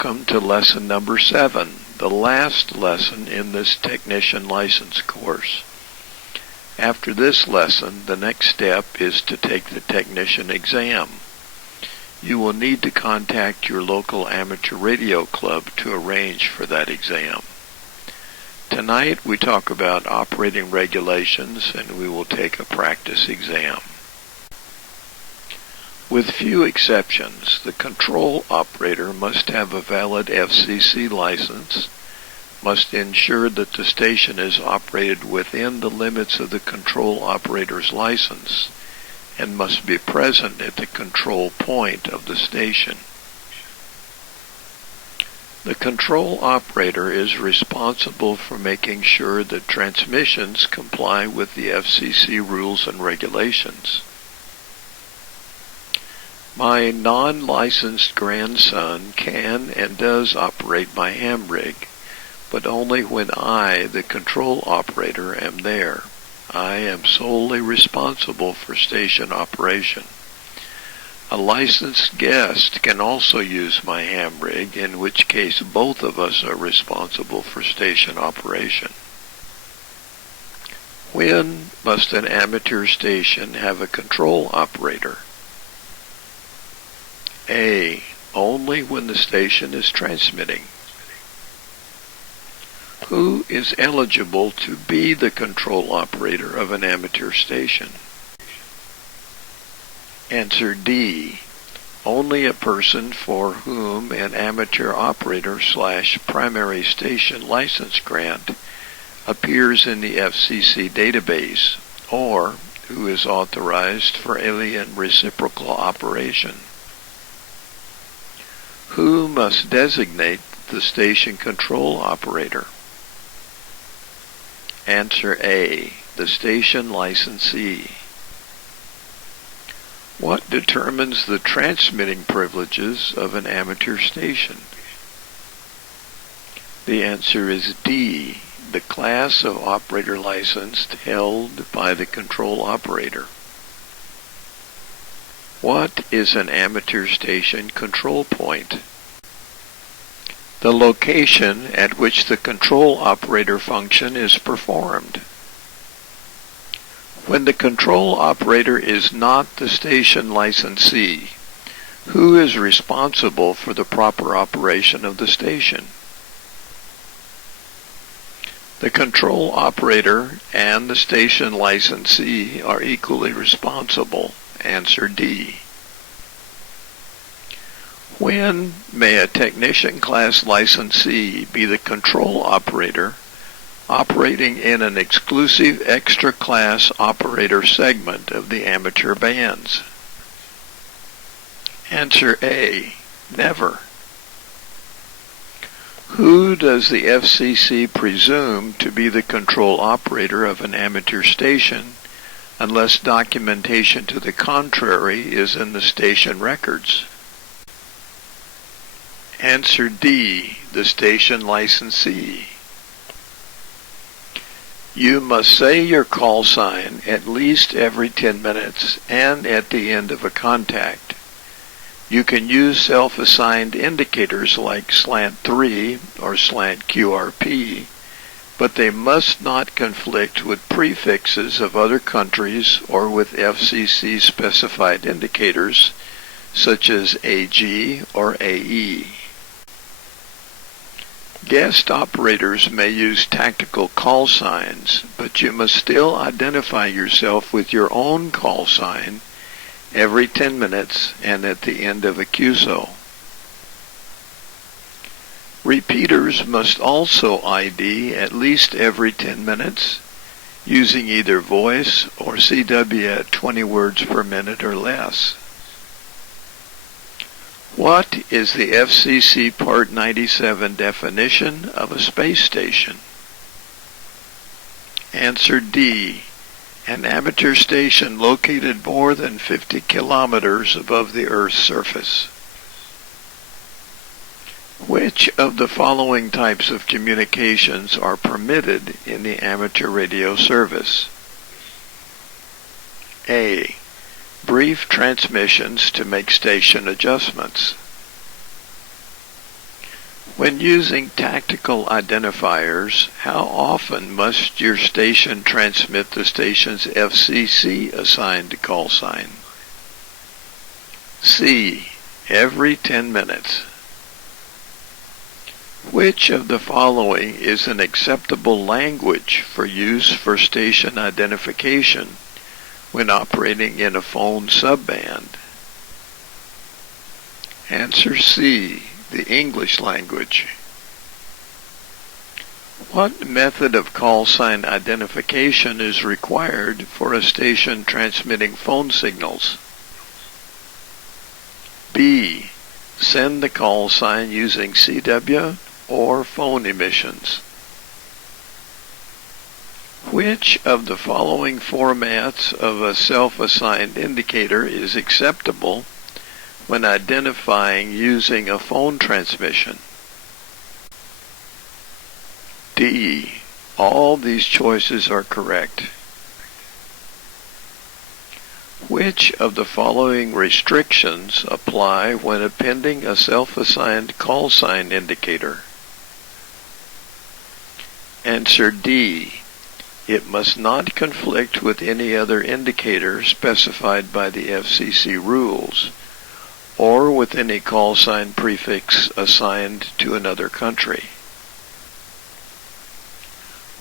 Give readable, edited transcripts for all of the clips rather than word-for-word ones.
Welcome to lesson number 7, the last lesson in this technician license course. After this lesson, the next step is to take the technician exam. You will need to contact your local amateur radio club to arrange for that exam. Tonight we talk about operating regulations and we will take a practice exam. With few exceptions, the control operator must have a valid FCC license, must ensure that the station is operated within the limits of the control operator's license, and must be present at the control point of the station. The control operator is responsible for making sure that transmissions comply with the FCC rules and regulations. My non-licensed grandson can and does operate my ham rig, but only when I, the control operator, am there. I am solely responsible for station operation. A licensed guest can also use my ham rig, in which case both of us are responsible for station operation. When must an amateur station have a control operator? A. Only when the station is transmitting. Who is eligible to be the control operator of an amateur station? Answer D. Only a person for whom an amateur operator / primary station license grant appears in the FCC database, or who is authorized for alien reciprocal operation. Who must designate the station control operator? Answer A. The station licensee. What determines the transmitting privileges of an amateur station? The answer is D. The class of operator licensed held by the control operator. What is an amateur station control point? The location at which the control operator function is performed. When the control operator is not the station licensee, who is responsible for the proper operation of the station? The control operator and the station licensee are equally responsible. Answer D. When may a technician class licensee be the control operator operating in an exclusive extra class operator segment of the amateur bands? Answer A. Never. Who does the FCC presume to be the control operator of an amateur station unless documentation to the contrary is in the station records? Answer D. The station licensee. You must say your call sign at least every 10 minutes and at the end of a contact. You can use self-assigned indicators like slant 3 or slant QRP, but they must not conflict with prefixes of other countries or with FCC specified indicators such as AG or AE. Guest operators may use tactical call signs, but you must still identify yourself with your own call sign every 10 minutes and at the end of a QSO. Repeaters must also ID at least every 10 minutes, using either voice or CW at 20 words per minute or less. What is the FCC Part 97 definition of a space station? Answer D. An amateur station located more than 50 kilometers above the Earth's surface. Which of the following types of communications are permitted in the amateur radio service? A. Brief transmissions to make station adjustments. When using tactical identifiers, how often must your station transmit the station's FCC assigned call sign? C. Every 10 minutes. Which of the following is an acceptable language for use for station identification when operating in a phone subband? Answer C. The English language. What method of call sign identification is required for a station transmitting phone signals? B. Send the call sign using CW or phone emissions. Which of the following formats of a self-assigned indicator is acceptable when identifying using a phone transmission? D. All these choices are correct. Which of the following restrictions apply when appending a self-assigned call sign indicator? Answer D. It must not conflict with any other indicator specified by the FCC rules, or with any call sign prefix assigned to another country.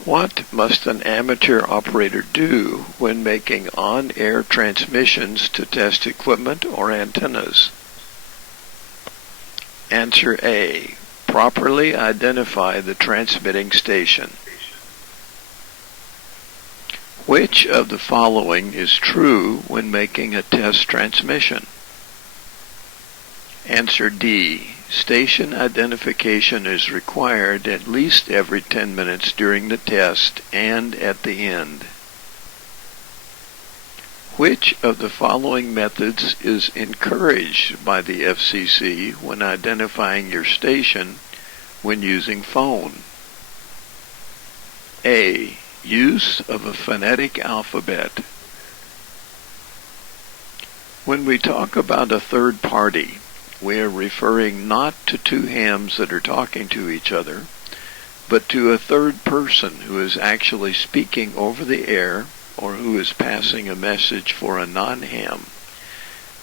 What must an amateur operator do when making on-air transmissions to test equipment or antennas? Answer A. Properly identify the transmitting station. Which of the following is true when making a test transmission? Answer D. Station identification is required at least every 10 minutes during the test and at the end. Which of the following methods is encouraged by the FCC when identifying your station when using phone? A. Use of a phonetic alphabet. When we talk about a third party, we are referring not to two hams that are talking to each other, but to a third person who is actually speaking over the air or who is passing a message for a non-ham.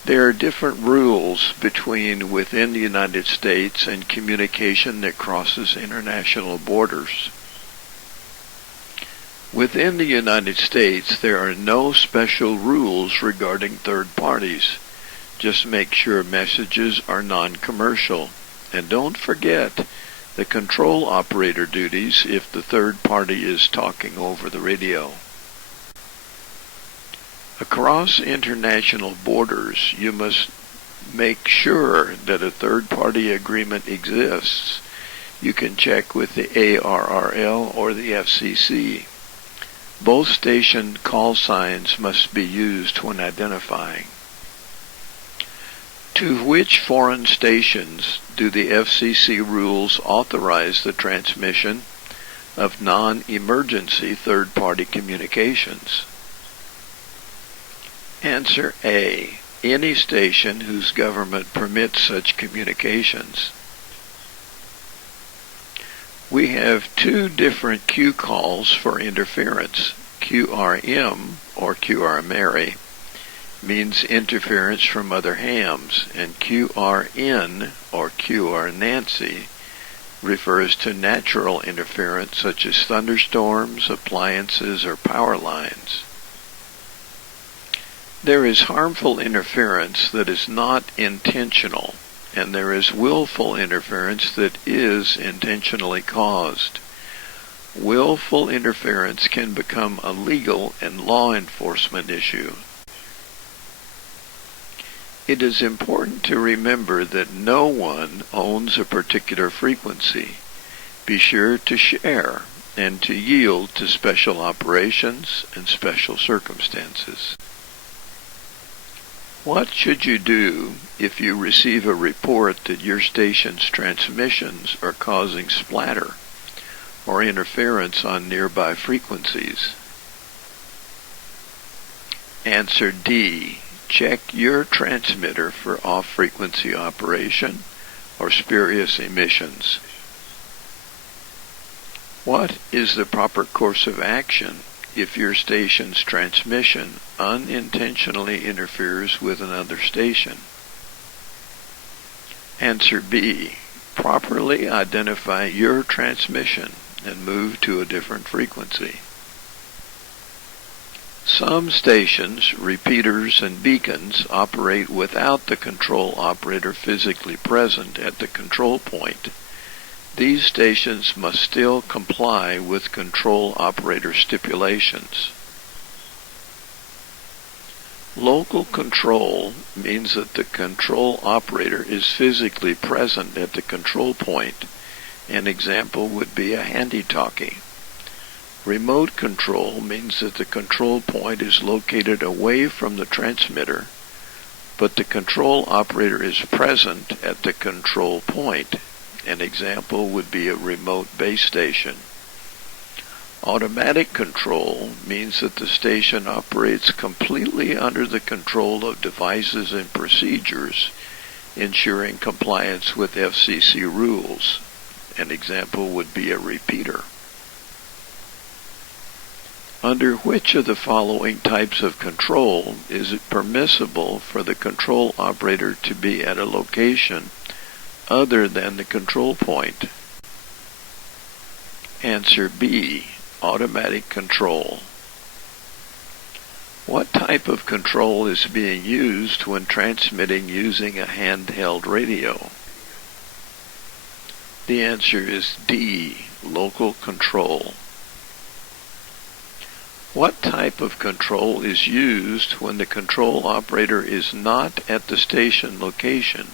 There are different rules between within the United States and communication that crosses international borders. Within the United States, there are no special rules regarding third parties. Just make sure messages are non-commercial. And don't forget the control operator duties if the third party is talking over the radio. Across international borders, you must make sure that a third-party agreement exists. You can check with the ARRL or the FCC. Both station call signs must be used when identifying. To which foreign stations do the FCC rules authorize the transmission of non-emergency third-party communications? Answer A. Any station whose government permits such communications. We have two different Q calls for interference. QRM, or QRMary, means interference from other hams, and QRN, or QRNancy, refers to natural interference such as thunderstorms, appliances, or power lines. There is harmful interference that is not intentional, and there is willful interference that is intentionally caused. Willful interference can become a legal and law enforcement issue. It is important to remember that no one owns a particular frequency. Be sure to share and to yield to special operations and special circumstances. What should you do if you receive a report that your station's transmissions are causing splatter or interference on nearby frequencies? Answer D. Check your transmitter for off-frequency operation or spurious emissions. What is the proper course of action if your station's transmission unintentionally interferes with another station? Answer B. Properly identify your transmission and move to a different frequency. Some stations, repeaters, and beacons operate without the control operator physically present at the control point. These stations must still comply with control operator stipulations. Local control means that the control operator is physically present at the control point. An example would be a handy-talkie. Remote control means that the control point is located away from the transmitter, but the control operator is present at the control point. An example would be a remote base station. Automatic control means that the station operates completely under the control of devices and procedures, ensuring compliance with FCC rules. An example would be a repeater. Under which of the following types of control is it permissible for the control operator to be at a location other than the control point? Answer B. Automatic control. What type of control is being used when transmitting using a handheld radio? The answer is D. Local control. What type of control is used when the control operator is not at the station location,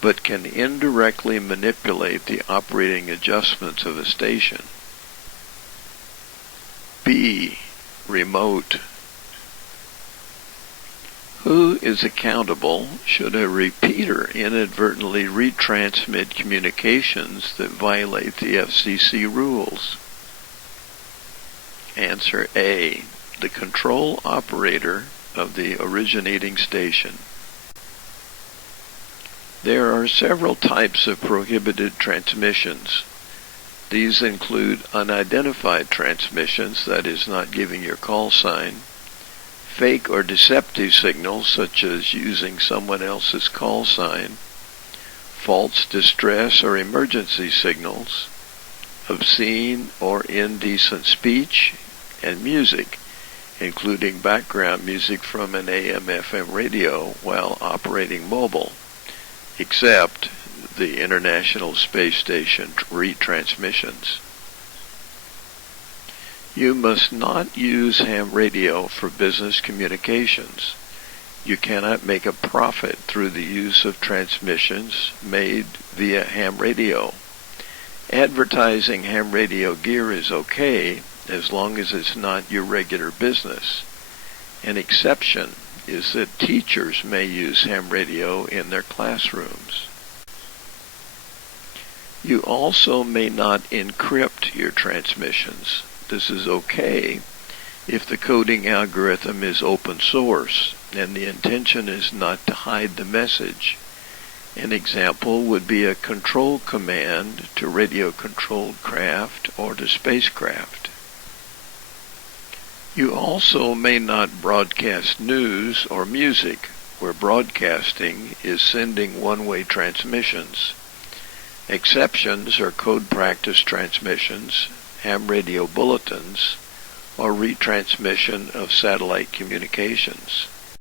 but can indirectly manipulate the operating adjustments of a station? B. Remote. Who is accountable should a repeater inadvertently retransmit communications that violate the FCC rules? Answer A. The control operator of the originating station. There are several types of prohibited transmissions. These include unidentified transmissions, that is, not giving your call sign, fake or deceptive signals, such as using someone else's call sign, false distress or emergency signals, obscene or indecent speech, and music, including background music from an AM/FM radio while operating mobile, except the International Space Station retransmissions. You must not use ham radio for business communications. You cannot make a profit through the use of transmissions made via ham radio. Advertising ham radio gear is okay as long as it's not your regular business. An exception is that teachers may use ham radio in their classrooms. You also may not encrypt your transmissions. This is okay if the coding algorithm is open source and the intention is not to hide the message. An example would be a control command to radio-controlled craft or to spacecraft. You also may not broadcast news or music, where broadcasting is sending one-way transmissions. Exceptions are code practice transmissions, ham radio bulletins, or retransmission of satellite communications.